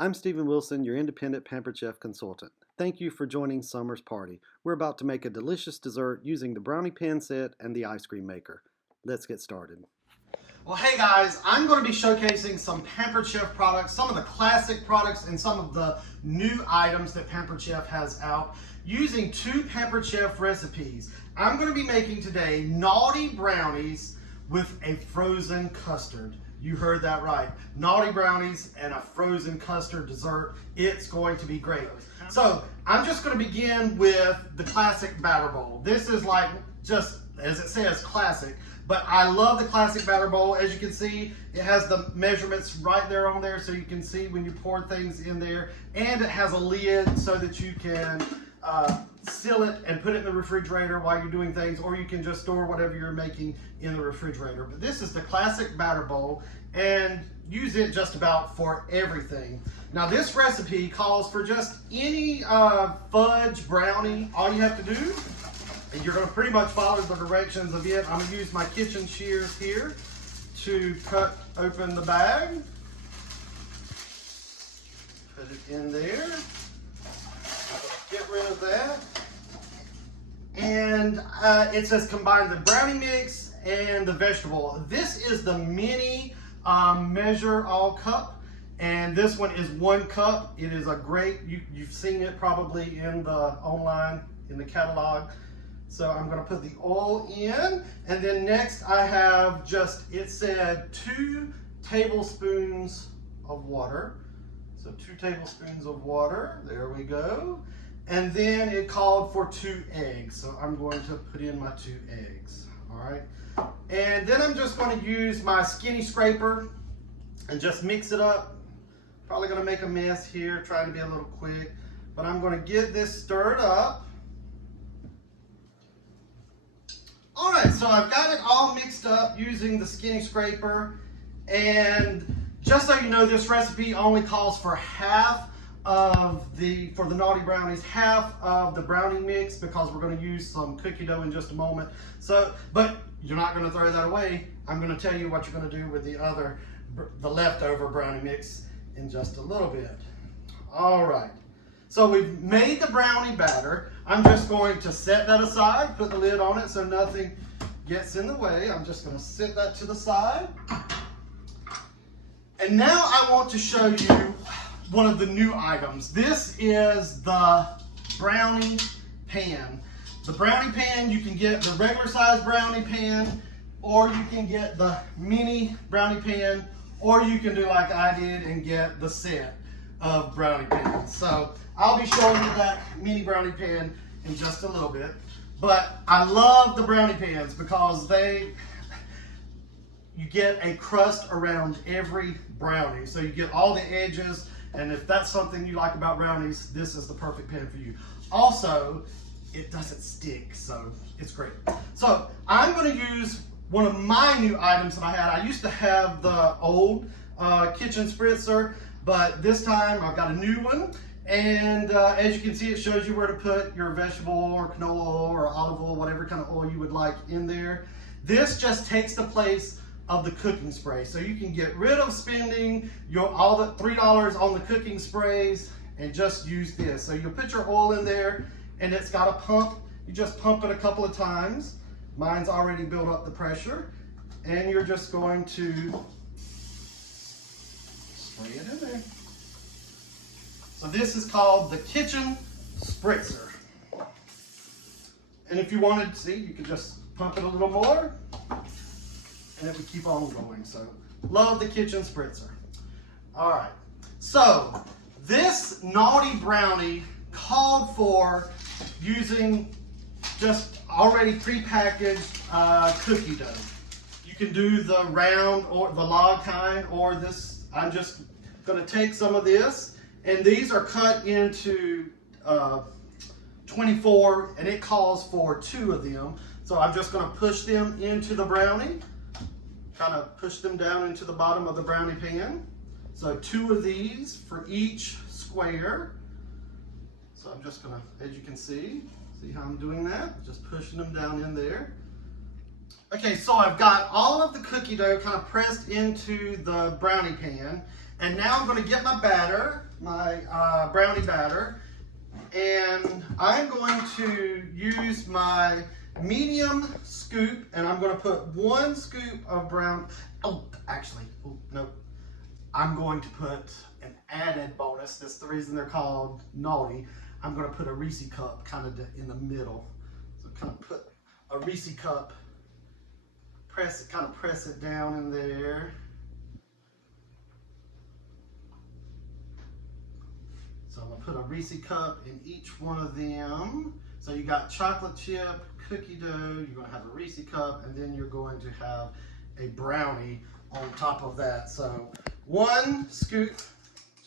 I'm Stephen Wilson, your independent Pampered Chef consultant. Thank you for joining Summer's Party. We're about to make a delicious dessert using the Brownie Pan Set and the ice cream maker. Let's get started. Well, hey guys, I'm going to be showcasing some Pampered Chef products, some of the classic products and some of the new items that Pampered Chef has out using two Pampered Chef recipes. I'm going to be making today Naughty Brownies with a frozen custard. You heard that right. Naughty Brownies and a frozen custard dessert. It's going to be great. So I'm just going to begin with the classic batter bowl. This is like, just as it says, classic. But I love the classic batter bowl. As you can see, it has the measurements right there on there so you can see when you pour things in there. And it has a lid so that you can seal it and put it in the refrigerator while you're doing things, or you can just store whatever you're making in the refrigerator. But this is the classic batter bowl and use it just about for everything. Now this recipe calls for just any fudge brownie. All you have to do, and you're going to pretty much follow the directions of it. I'm going to use my kitchen shears here to cut open the bag. Put it in there. Get rid of that. And it says combine the brownie mix and the vegetable. This is the mini measure all cup. And this one is 1 cup. It is a great, you've seen it probably in the online, in the catalog. So I'm going to put the oil in, and then next I have just, it said 2 tablespoons of water. So 2 tablespoons of water, there we go. And then it called for 2 eggs. So I'm going to put in my 2 eggs, all right? And then I'm just going to use my skinny scraper and just mix it up. Probably going to make a mess here, trying to be a little quick, but I'm going to get this stirred up. All right, so I've got it all mixed up using the skinny scraper. And just so you know, this recipe only calls for half of for the Naughty Brownies, half of the brownie mix, because we're going to use some cookie dough in just a moment. So, but you're not going to throw that away. I'm going to tell you what you're going to do with the leftover brownie mix in just a little bit. All right. So we've made the brownie batter. I'm just going to set that aside, put the lid on it so nothing gets in the way. I'm just going to set that to the side. And now I want to show you one of the new items. This is the Brownie Pan. The Brownie Pan, you can get the regular size Brownie Pan, or you can get the mini Brownie Pan, or you can do like I did and get the set of Brownie Pans. So I'll be showing you that mini Brownie Pan in just a little bit. But I love the Brownie Pans because you get a crust around every brownie. So you get all the edges, and if that's something you like about brownies, this is the perfect pan for you. Also, it doesn't stick, so it's great. So I'm going to use one of my new items that I had. I used to have the old kitchen spritzer, but this time I've got a new one. And as you can see, it shows you where to put your vegetable or canola oil or olive oil, whatever kind of oil you would like in there. This just takes the place of the cooking spray. So you can get rid of spending all the $3 on the cooking sprays and just use this. So you'll put your oil in there, and it's got a pump. You just pump it a couple of times. Mine's already built up the pressure, and you're just going to spray it in there. So this is called the kitchen spritzer. And if you wanted to see, you could just pump it a little more, and it would keep on going. So love the kitchen spritzer. All right, so this Naughty Brownie called for using just already prepackaged cookie dough. You can do the round or the log kind, or this. I'm just going to take some of this, and these are cut into 24, and it calls for 2 of them. So I'm just going to push them into the brownie, kind of push them down into the bottom of the brownie pan. So 2 of these for each square. So I'm just going to, as you can see how I'm doing that? Just pushing them down in there. Okay, so I've got all of the cookie dough kind of pressed into the brownie pan. And now I'm going to get my batter, my brownie batter, and I'm going to use my medium scoop, and I'm going to put 1 scoop of no. I'm going to put an added bonus. That's the reason they're called Naughty. I'm going to put a Reese cup kind of in the middle. So kind of put a Reese cup, press it down in there. So I'm going to put a Reese cup in each one of them. So you got chocolate chip, cookie dough, you're going to have a Reese cup, and then you're going to have a brownie on top of that. So 1 scoop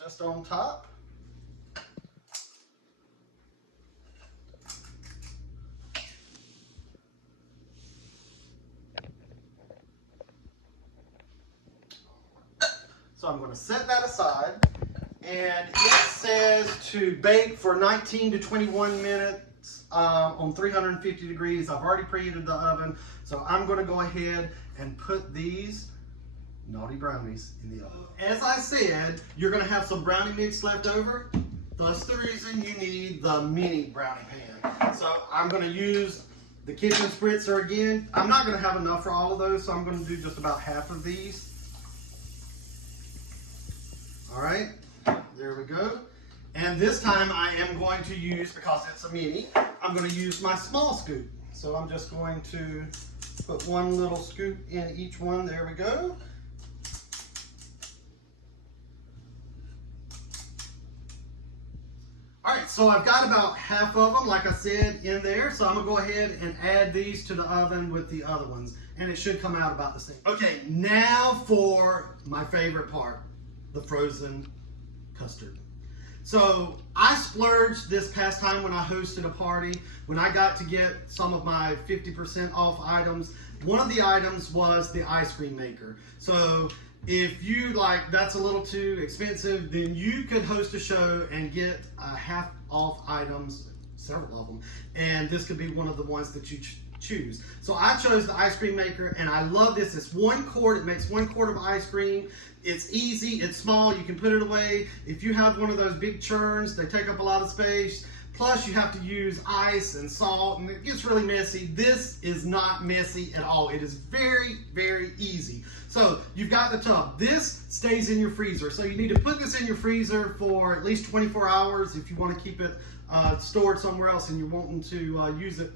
just on top. So I'm going to set that aside, and it says to bake for 19 to 21 minutes on 350 degrees. I've already preheated the oven, so I'm going to go ahead and put these Naughty Brownies in the oven. As I said, you're going to have some brownie mix left over. That's the reason you need the mini brownie pan. So I'm going to use the kitchen spritzer again. I'm not going to have enough for all of those, so I'm going to do just about half of these. All right, there we go. And this time I am going to use, because it's a mini, I'm going to use my small scoop. So I'm just going to put 1 little scoop in each one. There we go. All right, so I've got about half of them, like I said, in there. So I'm gonna go ahead and add these to the oven with the other ones, and it should come out about the same. Okay, now for my favorite part, the frozen custard. So I splurged this past time when I hosted a party, when I got to get some of my 50% off items. One of the items was the ice cream maker. So if you like, that's a little too expensive, then you could host a show and get half off items, several of them, and this could be one of the ones that you choose. So I chose the ice cream maker, and I love this. It's 1 quart. It makes 1 quart of ice cream. It's easy, it's small, you can put it away. If you have one of those big churns, they take up a lot of space. Plus you have to use ice and salt, and it gets really messy. This is not messy at all. It is very, very easy. So you've got the tub. This stays in your freezer. So you need to put this in your freezer for at least 24 hours if you want to keep it stored somewhere else and you're wanting to use it.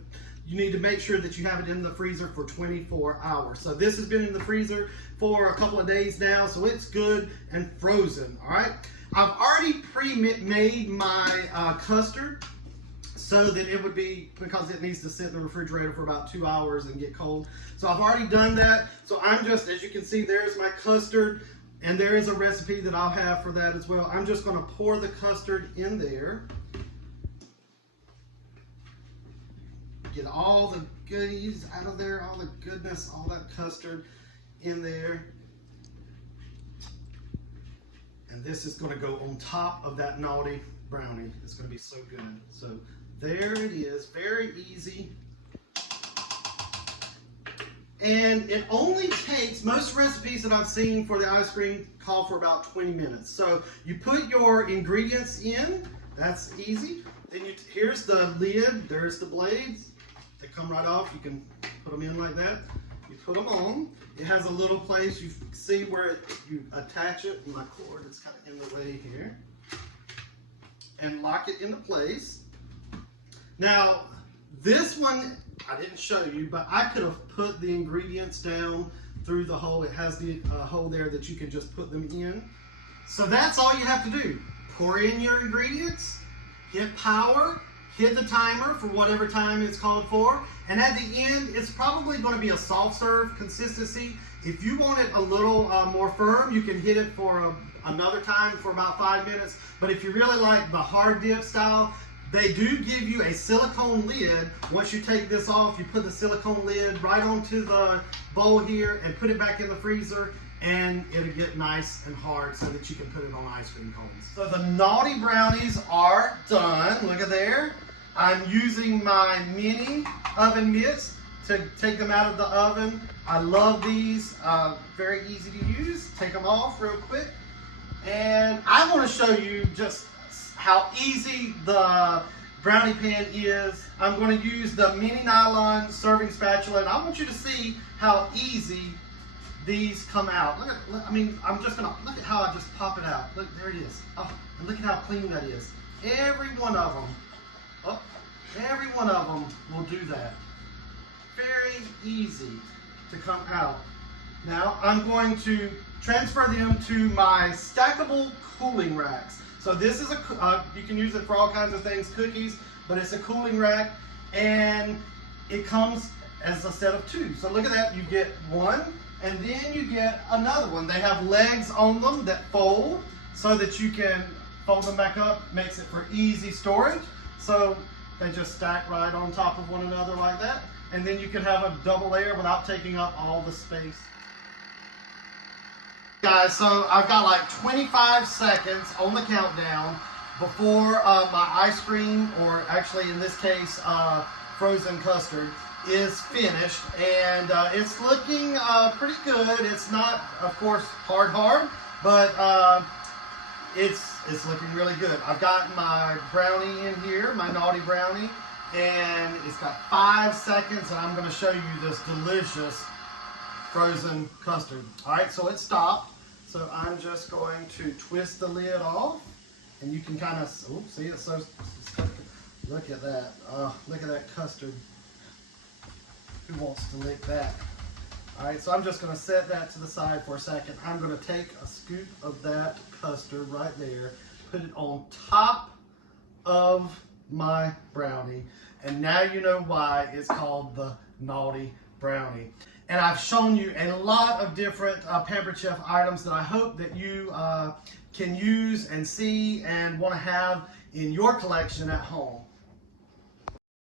You need to make sure that you have it in the freezer for 24 hours. So this has been in the freezer for a couple of days now, so it's good and frozen, all right? I've already pre-made my custard so that it would be, because it needs to sit in the refrigerator for about 2 hours and get cold. So I've already done that. So I'm just, as you can see, there's my custard, and there is a recipe that I'll have for that as well. I'm just gonna pour the custard in there. Get all the goodies out of there, all the goodness, all that custard in there. And this is going to go on top of that Naughty Brownie. It's going to be so good. So there it is, very easy. And it only takes, most recipes that I've seen for the ice cream call for about 20 minutes. So you put your ingredients in, that's easy. Then here's the lid, there's the blades. They come right off. You can put them in like that. You put them on. It has a little place, you see where you attach it. My cord is kind of in the way here. And lock it into place. Now, this one, I didn't show you, but I could have put the ingredients down through the hole. It has the hole there that you can just put them in. So that's all you have to do. Pour in your ingredients, hit power, hit the timer for whatever time it's called for, and at the end, it's probably going to be a soft serve consistency. If you want it a little more firm, you can hit it for another time for about 5 minutes, but if you really like the hard dip style, they do give you a silicone lid. Once you take this off, you put the silicone lid right onto the bowl here and put it back in the freezer, and it'll get nice and hard so that you can put it on ice cream cones. So the Naughty Brownies are done. Look at there. I'm using my mini oven mitts to take them out of the oven. I love these, very easy to use. Take them off real quick, And I want to show you just how easy the brownie pan is. I'm going to use the mini nylon serving spatula, and I want you to see how easy these come out. Look at, I'm just going to, look at how I just pop it out. Look, there it is. Oh, and look at how clean that is. Every one of them, every one of them will do that. Very easy to come out. Now I'm going to transfer them to my stackable cooling racks. So this is you can use it for all kinds of things, cookies, but it's a cooling rack, and it comes as a set of two. So look at that, you get one, and then you get another one. They have legs on them that fold so that you can fold them back up, makes it for easy storage. So they just stack right on top of one another like that. And then you can have a double layer without taking up all the space. Guys, so I've got like 25 seconds on the countdown before my ice cream, or actually in this case, frozen custard, is finished. And it's looking pretty good. It's not, of course, hard, but it's looking really good. I've got my brownie in here, my Naughty Brownie, and it's got 5 seconds, and I'm going to show you this delicious frozen custard. All right, so it stopped. So I'm just going to twist the lid off, and you can kind of, see, it's so, look at that. Look at that custard. Who wants to lick that? All right, so I'm just going to set that to the side for a second. I'm going to take a scoop of that custard right there, put it on top of my brownie, and now you know why it's called the Naughty Brownie. And I've shown you a lot of different Pampered Chef items that I hope that you can use and see and want to have in your collection at home.